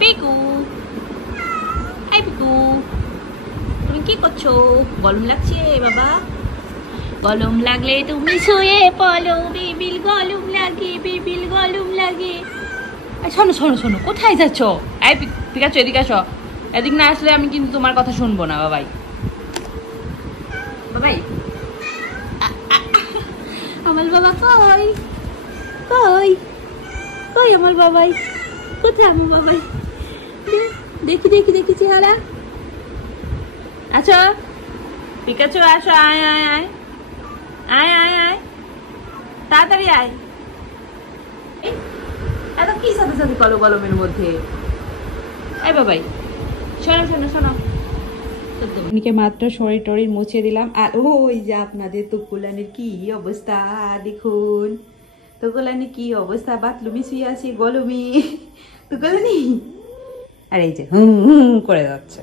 পিকু, এই পিকু, তুমি কি করছো? গরম লাগছে বাবা? গরম লাগলে তুমি শুয়ে পড়ো, বিবিল গরম লাগে, বিবিল গরম লাগে। শোনো শোনো শোনো, কোথায় যাচ্ছ? এই পিকাচু, এদিকে আসো। এদিক না আসলে আমি কিন্তু তোমার কথা শুনবো না বাবাই। বাবাই, আমার বাবা কই? কই কই আমার বাবাই? কোথায় আমার বাবাই? দেখি দেখি দেখি চেহারা। আচ্ছা পিকাচু, আসো, আয় আয় আয় আয় আয় আয়, তাড়াতাড়ি আয়। এত কি সাথে সাথে কলো গলমের মধ্যে? এই বাবাই, শোনো শোনো শোনো, উনিকে মাত্র শরীর টরির মুছে দিলাম। আর ওই যে আপনাদের তুকুলানির কি অবস্থা দেখুন, তুকুলানি কি অবস্থা, বাথরুমে শুয়ে আছে গলমে তুকুলানি। আর এই যে হুম হুম করে যাচ্ছে।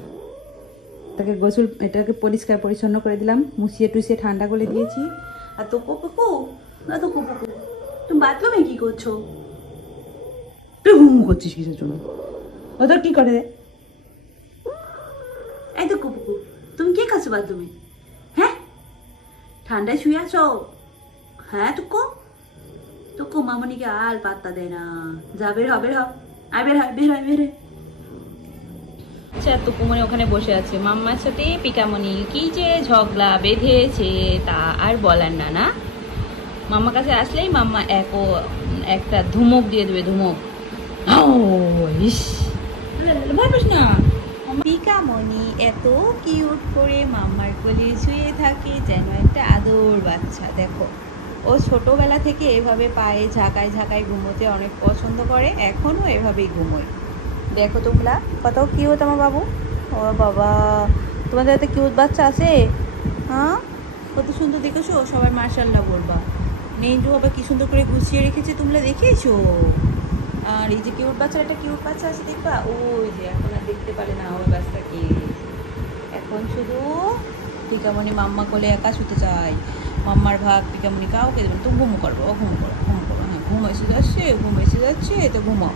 তাকে গোসল, এটাকে পরিষ্কার পরিচ্ছন্ন করে দিলাম, মুছিয়ে টুছিয়ে ঠান্ডা করে দিয়েছি। আর তো কুকু, না তো কুকু, তুমি বাথরুমে কি করছো? তুই হুম করছিস কিসের জন্য? ও তোর কি করে? এই তো কুকু, তুমি কে কাছো বাথরুমে? হ্যাঁ, ঠান্ডায় শুয়ে আছো? হ্যাঁ টুকু, টুকু মামনিকে আর পাত্তা দেয় না। যা বের হ, বের হ, আর বের হয়, বের হয়, বের হয়। আচ্ছা, টুকুমনি ওখানে বসে আছে, মাম্মার সাথে পিকামনি কি যে ঝগড়া বেঁধেছে তা আর বলার না। না, মাম্মার কাছে আসলেই মাম্মা একটা ধুমুক দিয়ে দেবে, ধুমুক। না, পিকামনি এত কিউট করে মাম্মার কোলে শুয়ে থাকে যেন একটা আদর বাচ্চা। দেখো, ও ছোটবেলা থেকে এভাবে পায়ে ঝাঁকায় ঝাঁকায় ঘুমোতে অনেক পছন্দ করে, এখনও এভাবেই ঘুমোয়। দেখো তোমরা কত কিউট আমার বাবু। ও বাবা, তোমাদের এত কিউট বাচ্চা আছে? হ্যাঁ, কত সুন্দর দেখেছো, সবাই মার্শাল্লাহ বলবা। মেইনটু আবার কি সুন্দর করে গুছিয়ে রেখেছে, তোমরা দেখেছো? আর এই যে কিউট বাচ্চা, একটা কিউট বাচ্চা আছে দেখবা, ওই যে এখন আর দেখতে পারে না ওই বাচ্চাটাকে। এখন শুধু পিকামনি মাম্মা কোলে একা শুতে চাই, মাম্মার ভাগ পিকামনি কাউকে দেবেন। তো ঘুমো করবো, ঘুমো করো, ঘুমো করো, হ্যাঁ ঘুম এসে যাচ্ছে, ঘুম এসে যাচ্ছে, তো ঘুমাও।